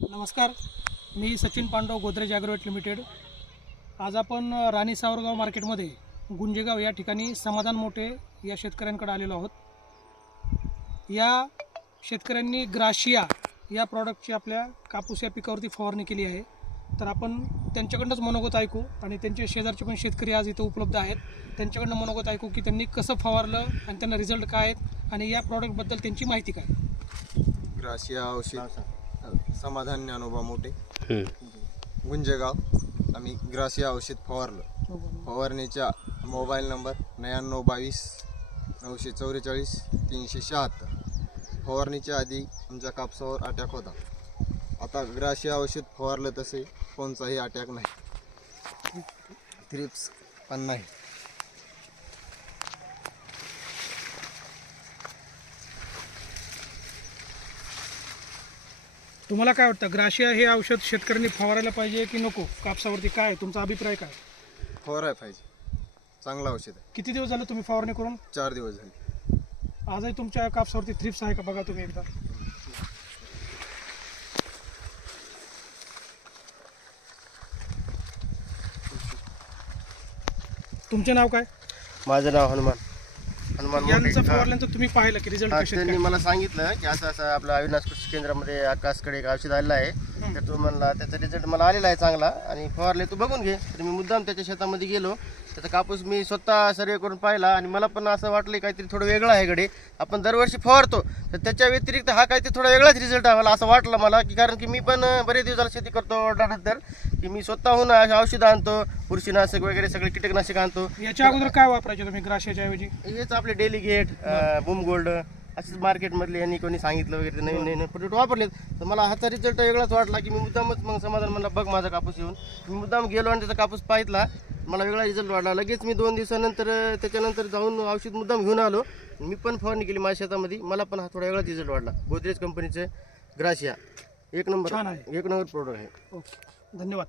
नमस्कार मी Sachin Pandav Godrej Agrovet limited. आज आपण राणी सावरगाव मार्केटमध्ये गुंजेगाव या ठिकाणी समाधान मोठे या शेतकऱ्यांकडे आलेलो आहोत. या शेतकऱ्यांनी ग्राशिया या प्रॉडक्टची आपल्या कापूस या पिकावरती फवारणी केली आहे. तर आपण त्यांच्याकडनंच मनोगत ऐकू आणि त्यांचे शेजारचे पण शेतकरी आज इथं उपलब्ध आहेत. त्यांच्याकडनं मनोगत ऐकू की त्यांनी कसं फवारलं आणि त्यांना रिझल्ट काय आहेत आणि या प्रॉडक्टबद्दल त्यांची माहिती काय? ग्राशिया औषध. समाधान ज्ञानोबा मोठे. गुंजेगाव. आम्ही ग्राशिया औषध फवारलं. फवारणीच्या मोबाईल नंबर नव्याण्णव बावीस नऊशे चौवेचाळीस तीनशे शहात्तर. फवारणीच्या आधी आमच्या कापसावर अटॅक होता. आता ग्राशिया औषध फवारलं तसे कोणताही अटॅक नाही. थ्रिप्स पण नाही. तुम्हाला काय वाटतं ग्राशिया हे औषध शेतकऱ्यांनी फवारायला पाहिजे की नको? कापसावरती काय आहे? तुमचा अभिप्राय काय? फवाराय पाहिजे. चांगलं औषध आहे. किती दिवस झालं तुम्ही फवारणी करून? चार दिवस झाले. आजही तुमच्या कापसावरती थ्रिप्स आहे का? बघा तुम्ही एकदा. तुमचे नाव काय? माझं नाव हनुमान. हनुमान मोठे. यांचं हा. फवारल्यानंतर तुम्ही पाहिलं की रिझल्ट त्यांनी मला सांगितलं की असं असं आपलं अविनाश कृषी केंद्रामध्ये आकाशकडे एक औषध आलेलं आहे तर तो म्हणला त्याचा रिझल्ट मला आलेला आहे चांगला. आणि फवारले तू बघून घे. तर मी मुद्दाम त्याच्या शेतामध्ये गेलो. त्याचा कापूस मी स्वतः सर्वे करून पाहिला. आणि मला पण असं वाटलं काहीतरी थोडं वेगळं आहे गडे. आपण दरवर्षी फवारतो. तर त्याच्या व्यतिरिक्त हा काहीतरी थोडा वेगळाच रिझल्ट आहे मला असं वाटलं मला की कारण की मी पण बरेच दिवस झाले शेती करतो वडिलांनंतर की मी स्वतःहून औषधं आणतो. बुरशीनाशक वगैरे सगळे कीटकनाशक आणतो. याच्या अगोदर काय वापरायचे तुम्ही ग्राशियाच्या ऐवजी? हेच आपले डेली गेट बूम गोल्ड असेच मार्केटमधले यांनी कोणी सांगितलं वगैरे नवीन नवीन प्रोडक्ट वापरले तर मला ह्याचा रिझल्ट वेगळाच वाटला की मी मुद्दामच मग समाधान म्हणला बघ माझा कापूस येऊन. मी मुद्दाम गेलो आणि त्याचा कापूस पाहितला. मला वेगळा रिझल्ट वाटला. लगेच मी दोन दिवसानंतर त्याच्यानंतर जाऊन औषध मुद्दाम घेऊन आलो. मी पण फवारणी केली माझ्या शेतामध्ये. मला पण हा थोडा वेगळाच रिझल्ट वाटला. गोदरेज कंपनीचे ग्राशिया एक नंबर. एक नंबर प्रोडक्ट आहे. ओके. धन्यवाद.